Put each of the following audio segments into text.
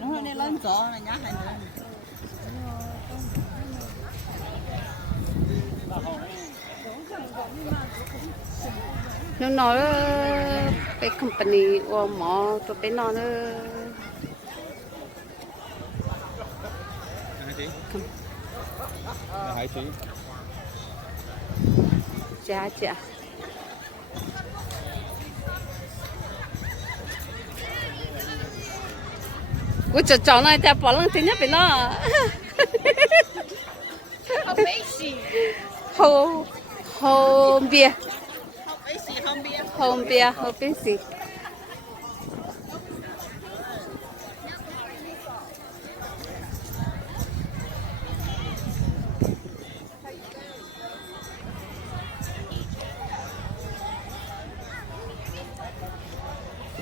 cho nó lên lên cọ này nhá hay nữa nó nói cái company của mỏ tụi bên nó hải sản chả chả我就找那家保冷天那边呢，后边，后边是。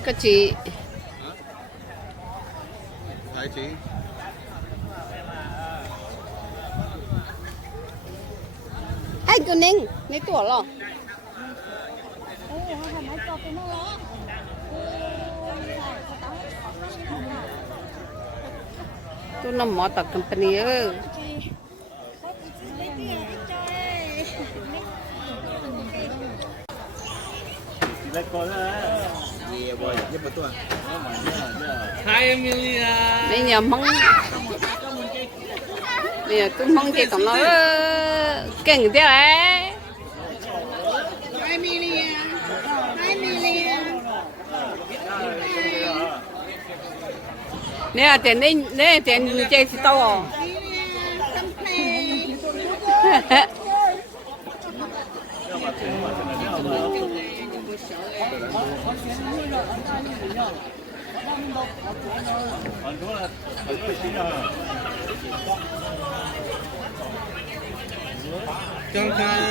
cái chị hải sản ai cứ nín nín tuổi lo tôi nằm mỏ tập company ơi bây giờ mong bây giờ tôi mong chị tổng nó kinh thế đấy nè tiền đây nè tiền chơi gì tao Căng căng.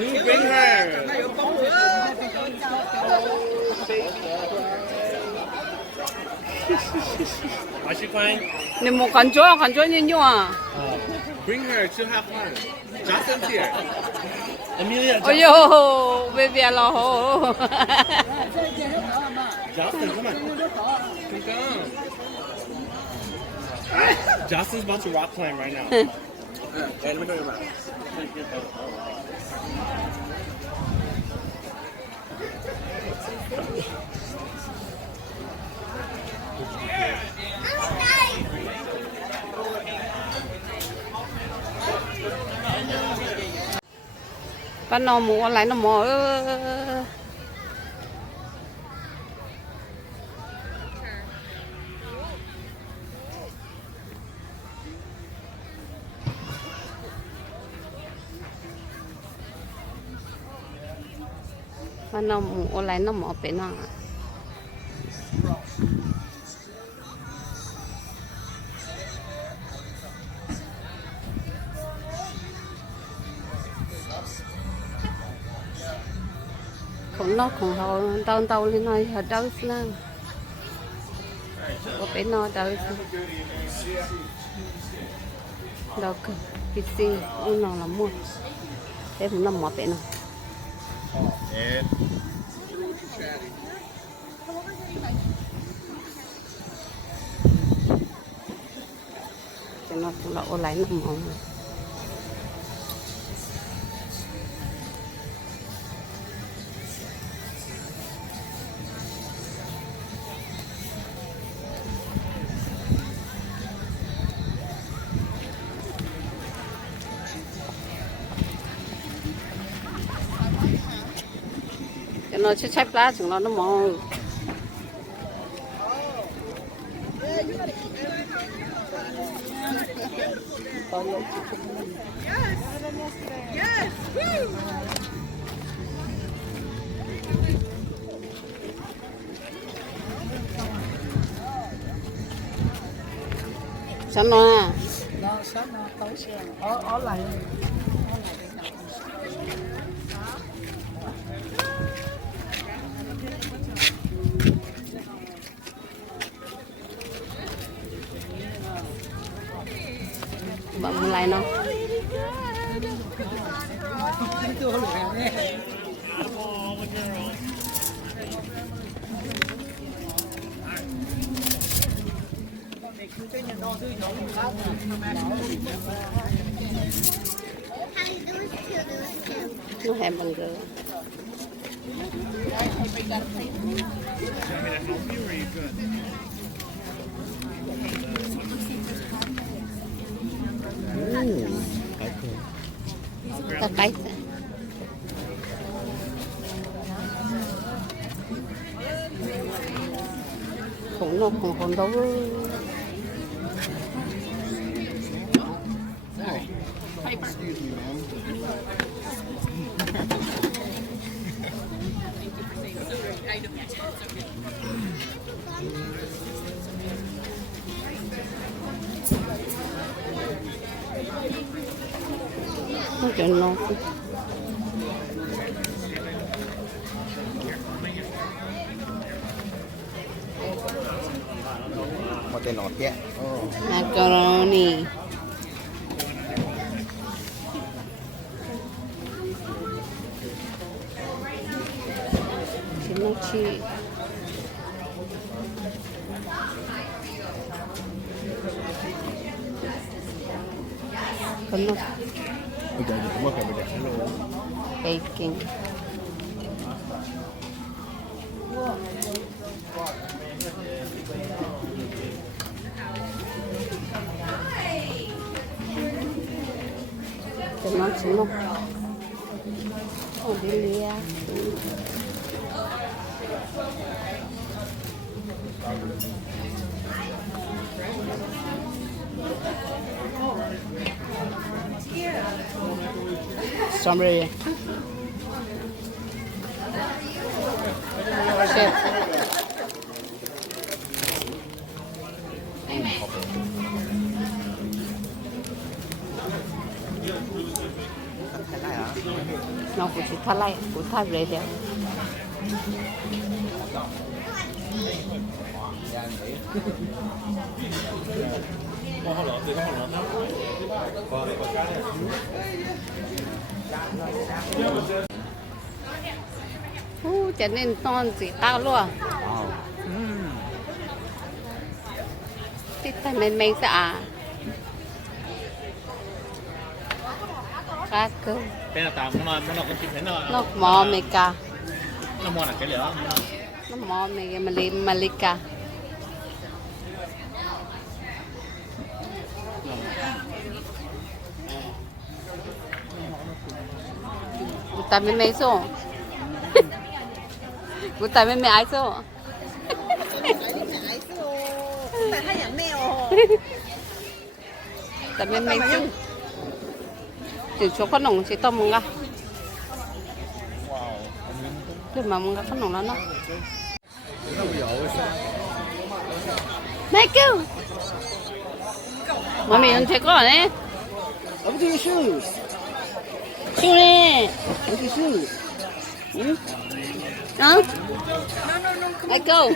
You bring her. How's she fine? 你冇感觉你牛啊 Bring her to have fun. Justin's here. Amelia. 哎呦别别了吼 Justin, come on. Come on. Justin's about to rock climb right now. And we're doing that. ป้าน้องหมูอะไรน้องหมูป้าน้องหมูอะไรน้องหมูเป็นอ่ะของนอกของเขาเตาlên nói họ đâu xưa có bên nó đâu đâu cái gì ông nào làm mua thế cũng nằm mỏ bên nó cho nó cũng là ô lấy nằm mỏ nó sẽ chép lá chúng nó mò sao nó ở lại bạn muốn lại nó Nó hamburger. Ta cái cũng nó còn đâu nó chuyện nó một tên nọt kia. macaroni kimchi còn nó Bây giờ cũng phải bây giờ luôn. baking còn nó chỉ nó đi lia strawberry chef Thái Lan hả? nó cũng chỉ thái lại cũng thái rẻ đấy cho nên ton chỉ tao luôn cái tay mình sẽ cá cơ Đây là tạm nó con chim thế nó mò mì cá nó mua là cái lửa nó mò mì malika tại mình số của tại mình ai số tại mình số chỉ số con nồng chỉ tôm nga nhưng mà mga con nồng là nó Michael mommy on check on eh Look at your shoes. shoe nè Look at your shoes. hả Michael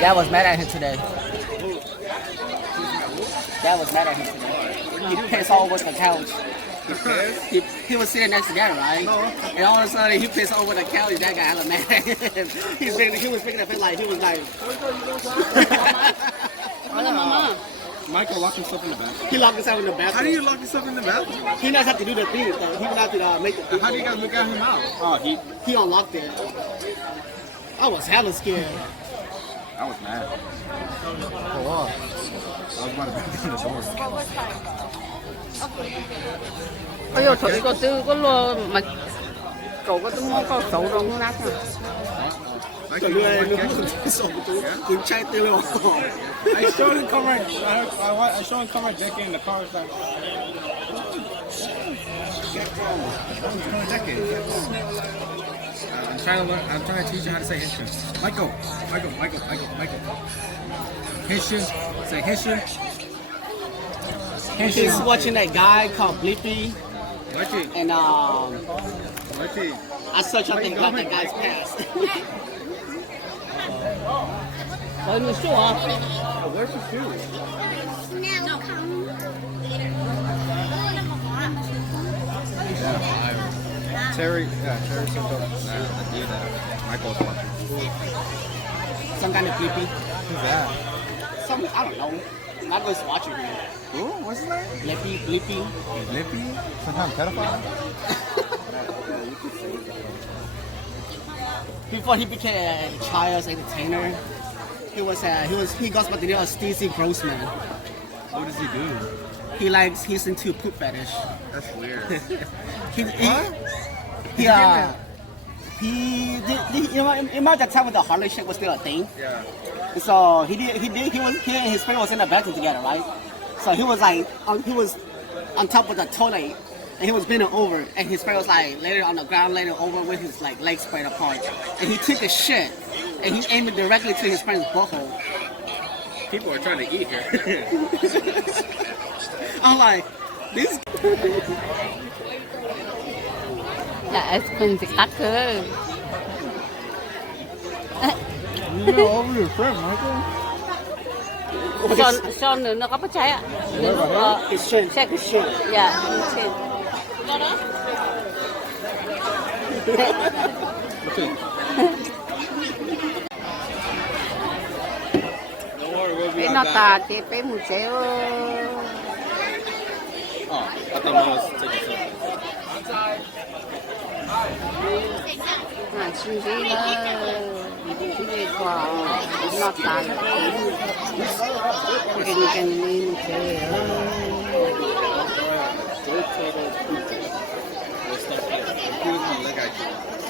Dad was mad at him today. Dad was mad at him today. He pissed all over the couch. He was sitting next to Dad, right? And all of a sudden he pissed over the couch. That guy hella mad at him. He was picking up his like he was like. Michael locked himself in the bathroom. He locked himself in the bathroom. How do you lock yourself in the bathroom? He knows how to do the thing. He knows how to make the thing. How do you guys look at him out? Oh, he unlocked it. I was hella scared. I was mad. For what? I was about to break down the door. ôi dồi thôi có tư có lo mà cậu có mua có sầu rồi không nát à Trời ơi, nó không sổ chú, cứng chai tiêu luôn. I showed him come right. I showed him come right back in the car. It's like, I'm trying to learn. I'm trying to teach you how to say Haitian. Michael. Haitian. Say Haitian. He's watching that guy called Blippi, and I searched up and got that guy's past. rồi mình xuống à Where's the shoe? Cherry, yeah, cherry soda. The deer that Michael's watching. Some kind of bleepy. Who's that? Some, I don't know. Michael's watching here. Who? What's his name? Bleepy. Lippy? Some kind of pedophile? Before he became a child's entertainer, he goes by the name of Stacey Grossman. What does he do? He's into poop fetish. That's weird. He remember that time when the Harley shit was still a thing? Yeah. So he and his friend was in the bathroom together, right? So he was on top of the toilet and he was bending over and his friend was like laying on the ground, laying over with his like legs spread apart. And he took a shit and he aimed it directly to his friend's butthole. People are trying to eat here. I'm like, this. Dạ, mình thì cắt cơ. Over your friend, Michael. Son nữa nó có bắt cháy ạ. His shin. Check. His shin. Dạ, trên. Bé nó tà thì bé một chế Oh, I thought Mom was taking something. xin gì là xin gì qua nó tà cái này một chế He was gonna look at you.